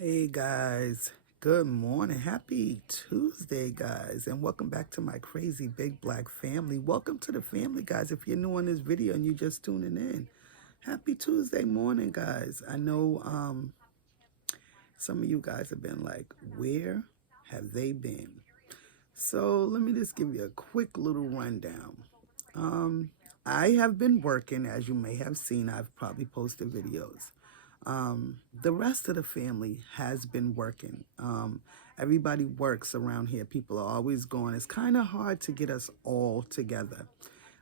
Hey guys, good morning. Happy Tuesday, guys, and welcome back to my crazy big black family. Welcome to the family, guys. If you're new on this video and you're just tuning in, happy Tuesday morning, guys. I know some of you guys have been like, where have they been? So let me just give you a quick little rundown. Um, I have been working, as you may have seen. I've probably posted videos. The rest of the family has been working. Everybody works around here. People are always going. It's kind of hard to get us all together.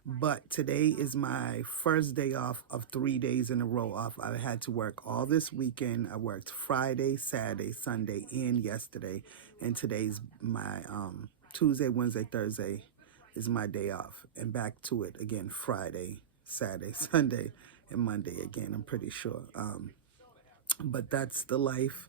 But today is my first day off of 3 days in a row off. I had to work all this weekend. I worked Friday, Saturday, Sunday, and yesterday. And today's my Tuesday, Wednesday, Thursday is my day off. And back to it again Friday, Saturday, Sunday, and Monday again, I'm pretty sure. But that's the life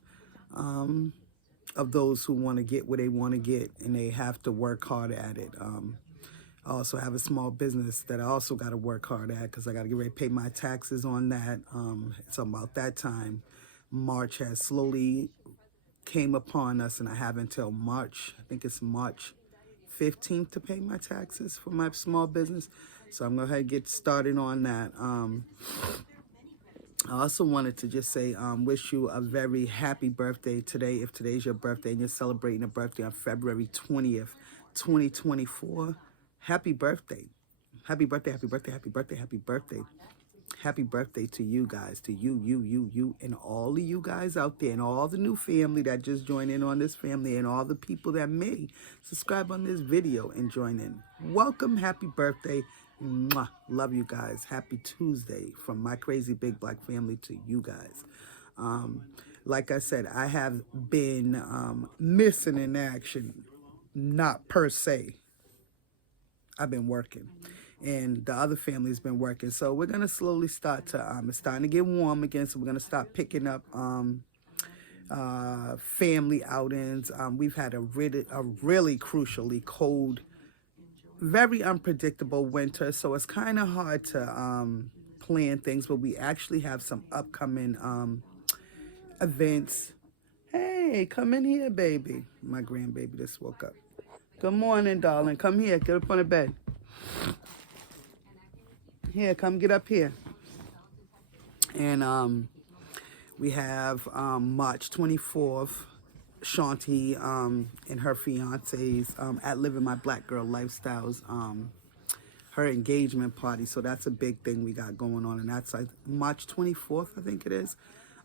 of those who want to get what they want to get, and they have to work hard at it. I also have a small business that I also got to work hard at because I got to get ready to pay my taxes on that. It's about that time. March has slowly came upon us, and I have until March, I think it's March 15th to pay my taxes for my small business. So I'm going to get started on that. I also wanted to just say, wish you a very happy birthday today. If today's your birthday and you're celebrating a birthday on February 20th, 2024, happy birthday. Happy birthday, happy birthday, happy birthday, happy birthday. Happy birthday to you guys, to you, and all of you guys out there, and all the new family that just joined in on this family, and all the people that may subscribe on this video and join in. Welcome, happy birthday. Mwah. Love you guys. Happy Tuesday from my crazy big black family to you guys. Like I said, I have been missing in action, not per se. I've been working, and the other family's been working. So we're gonna slowly start to. It's starting to get warm again, so we're gonna start picking up family outings. We've had a really crucially cold, very unpredictable winter, so it's kind of hard to plan things. But we actually have some upcoming events. Hey, come in here, baby. My grandbaby just woke up. Good morning, darling. Come here. Get up on the bed. Here, come get up here. And we have March 24th, Shanti and her fiancés at Living My Black Girl Lifestyles, her engagement party. So that's a big thing we got going on. And that's like March 24th, I think it is.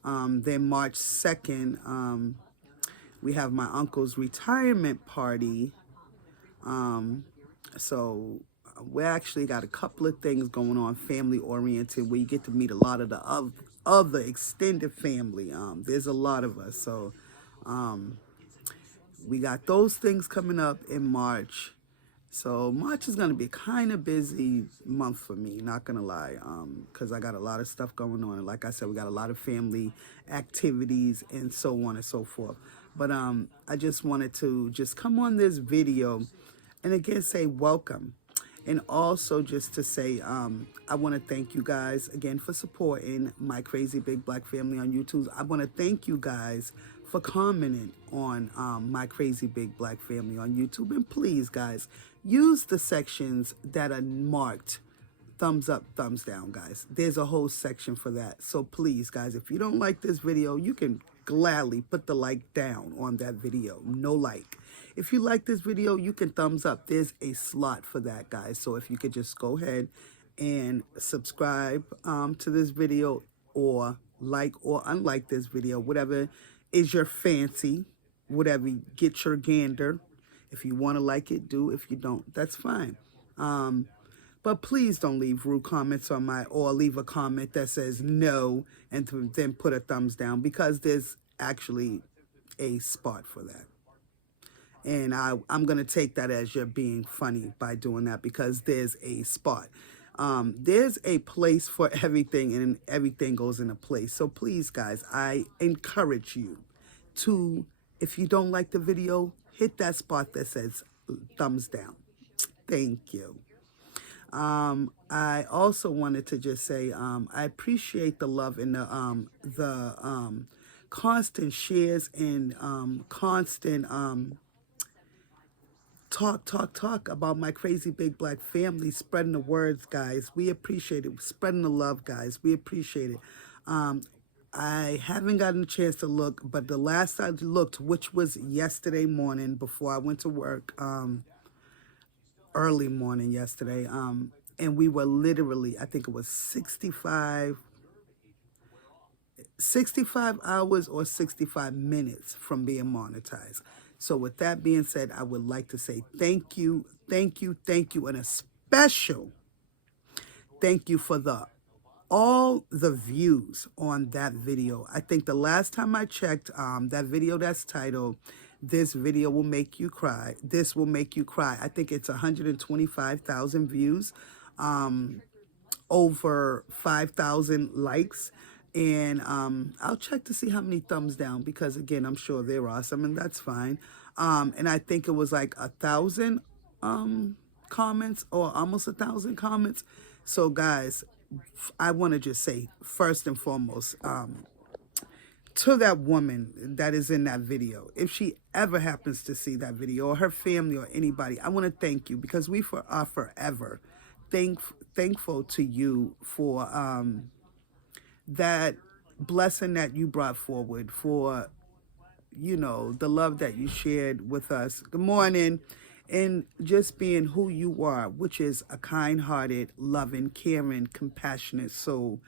Then March 2nd, we have my uncle's retirement party. So we actually got a couple of things going on, family oriented, where you get to meet a lot of the other extended family. There's a lot of us, so we got those things coming up in March. So March is going to be a kind of busy month for me, not going to lie, because I got a lot of stuff going on. And like I said, we got a lot of family activities and so on and so forth. But I just wanted to just come on this video and again say welcome. And also just to say, I want to thank you guys again for supporting my crazy big black family on YouTube. I want to thank you guys for commenting on my crazy big black family on YouTube. And please, guys, use the sections that are marked thumbs up, thumbs down, guys. There's a whole section for that. So please, guys, if you don't like this video, you can gladly put the like down on that video. No like. If you like this video, you can thumbs up. There's a slot for that, guys. So if you could just go ahead and subscribe to this video, or like or unlike this video, whatever is your fancy, whatever, get your gander. If you want to like it, do. If you don't, that's fine. But please don't leave rude comments on or leave a comment that says no and then put a thumbs down, because there's actually a spot for that. And I'm going to take that as you're being funny by doing that, because there's a spot. There's a place for everything, and everything goes in a place. So please, guys, I encourage you to, if you don't like the video, hit that spot that says thumbs down. Thank you. I also wanted to just say I appreciate the love and the constant shares and constant talk about my crazy big black family, spreading the words, guys. We appreciate it. Spreading the love, guys. We appreciate it. I haven't gotten a chance to look, but the last I looked, which was yesterday morning before I went to work, early morning yesterday, and we were literally, I think it was 65 hours or 65 minutes from being monetized. So with that being said, I would like to say thank you, and a special thank you for all the views on that video. I think the last time I checked, that video that's titled, "This Video Will Make You Cry," this will make you cry. I think it's 125,000 views, over 5,000 likes. And I'll check to see how many thumbs down, because again, I'm sure they're awesome, and that's fine. And I think it was like 1,000 comments, or almost 1,000 comments. So guys, I want to just say, first and foremost, to that woman that is in that video, if she ever happens to see that video, or her family, or anybody, I want to thank you, because we are forever thankful to you for that blessing that you brought forward, for, you know, the love that you shared with us. Good morning. And just being who you are, which is a kind-hearted, loving, caring, compassionate soul,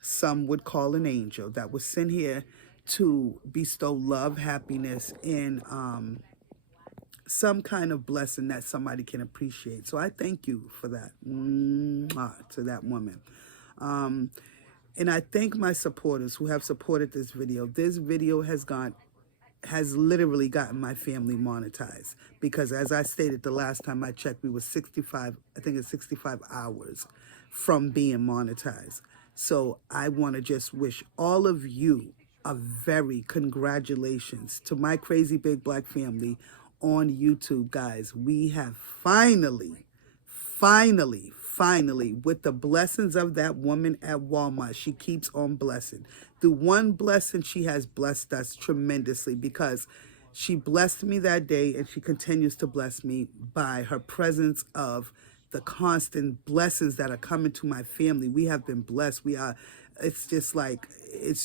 some would call an angel, that was sent here to bestow love, happiness, and some kind of blessing that somebody can appreciate. So I thank you for that, to that woman. And I thank my supporters who have supported this video. This video has literally gotten my family monetized, because as I stated the last time I checked, we were 65 hours from being monetized. So I want to just wish all of you a very congratulations to my crazy big black family on YouTube, guys. We have finally, with the blessings of that woman at Walmart, she keeps on blessing. The one blessing, she has blessed us tremendously, because she blessed me that day, and she continues to bless me by her presence of the constant blessings that are coming to my family. We have been blessed. It's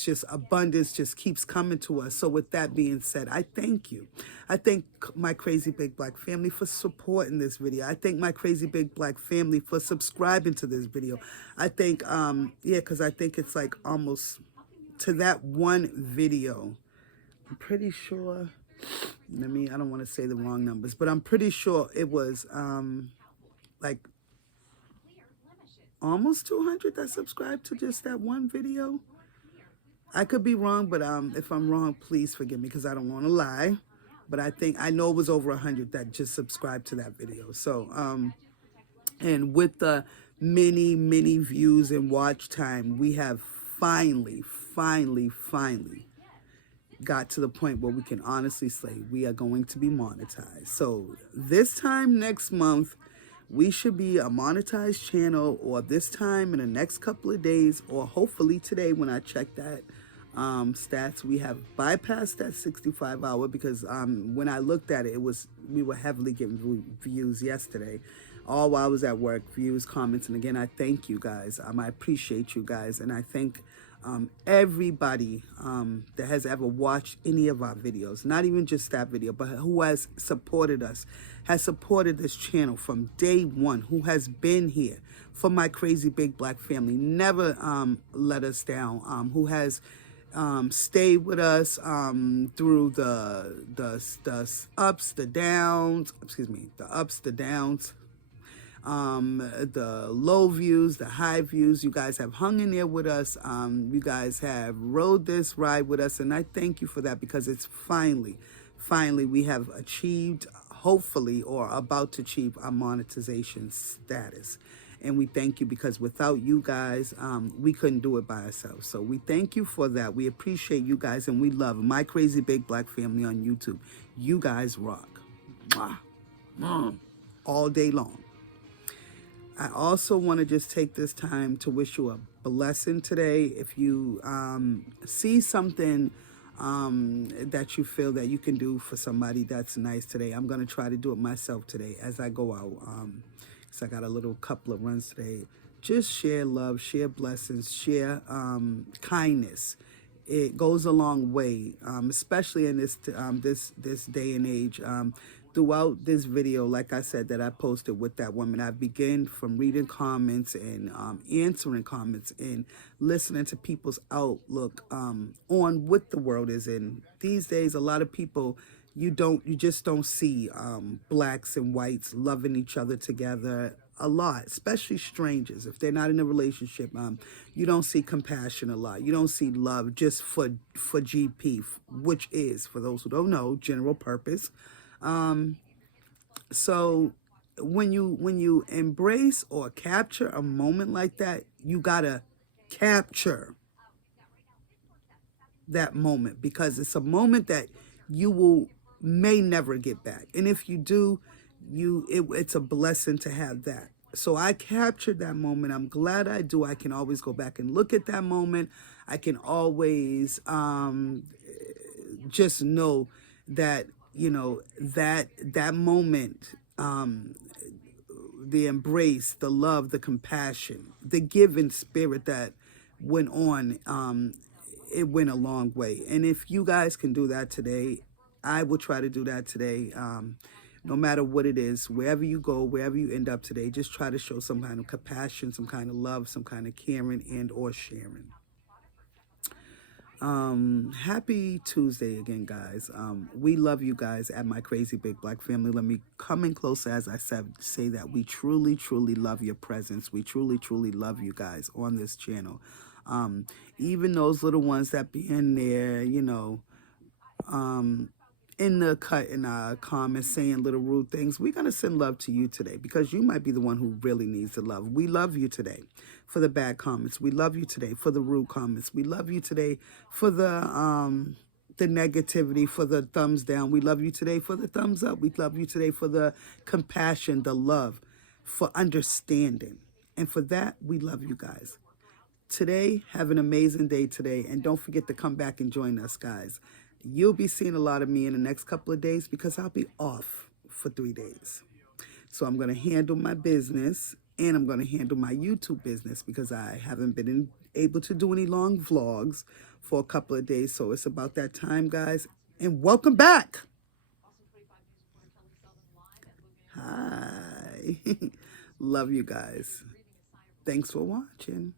just abundance just keeps coming to us. So with that being said, I thank you. I thank my crazy big black family for supporting this video. I thank my crazy big black family for subscribing to this video. I think, because I think it's like almost to that one video, I'm pretty sure, I don't want to say the wrong numbers, but I'm pretty sure it was like almost 200 that subscribed to just that one video. I could be wrong, but if I'm wrong, please forgive me, because I don't want to lie. But I know it was over 100 that just subscribed to that video. So, and with the many views and watch time, we have finally got to the point where we can honestly say we are going to be monetized. So this time next month, we should be a monetized channel, or this time in the next couple of days, or hopefully today when I check that stats, we have bypassed that 65 hour, because when I looked at it, we were heavily getting views yesterday, all while I was at work, views, comments. And again, I thank you guys. I appreciate you guys, and I thank everybody that has ever watched any of our videos, not even just that video, but who has supported us, has supported this channel from day one, who has been here for my crazy big black family, never let us down, who has stayed with us through the ups, the downs, the downs, the low views, the high views. You guys have hung in there with us. You guys have rode this ride with us, and I thank you for that, because it's finally we have achieved, hopefully, or about to achieve our monetization status. And we thank you, because without you guys, we couldn't do it by ourselves. So we thank you for that. We appreciate you guys, and we love my crazy big black family on YouTube. You guys rock. Mwah. All day long. I also want to just take this time to wish you a blessing today. If you see something that you feel that you can do for somebody that's nice today. I'm going to try to do it myself today as I go out. So I got a little couple of runs today. Just share love, share blessings, share kindness. It goes a long way, especially in this day and age. Throughout this video, like I said, that I posted with that woman, I began from reading comments and answering comments and listening to people's outlook on what the world is in. These days, a lot of people, you just don't see blacks and whites loving each other together a lot, especially strangers. If they're not in a relationship, you don't see compassion a lot. You don't see love just for GP, which is, for those who don't know, general purpose. So when you embrace or capture a moment like that, you gotta capture that moment, because it's a moment that you may never get back. And if you do, it's a blessing to have that. So I captured that moment. I'm glad I do. I can always go back and look at that moment. I can always just know that, that moment, the embrace, the love, the compassion, the giving spirit that went on, it went a long way. And if you guys can do that today, I will try to do that today. No matter what it is, wherever you go, wherever you end up today, just try to show some kind of compassion, some kind of love, some kind of caring and or sharing. Happy Tuesday again, guys. We love you guys at my crazy big black family. Let me come in closer as I say that we truly, truly love your presence. We truly, truly love you guys on this channel. Even those little ones that be in there, in the comments saying little rude things, we're going to send love to you today, because you might be the one who really needs the love. We love you today for the bad comments. We love you today for the rude comments. We love you today for the negativity, for the thumbs down. We love you today for the thumbs up. We love you today for the compassion, the love, for understanding. And for that, we love you guys. Today, have an amazing day today. And don't forget to come back and join us, guys. You'll be seeing a lot of me in the next couple of days, because I'll be off for 3 days. So I'm going to handle my business, and I'm going to handle my YouTube business, because I haven't been able to do any long vlogs for a couple of days. So it's about that time, guys. And welcome back. Hi. Love you guys. Thanks for watching.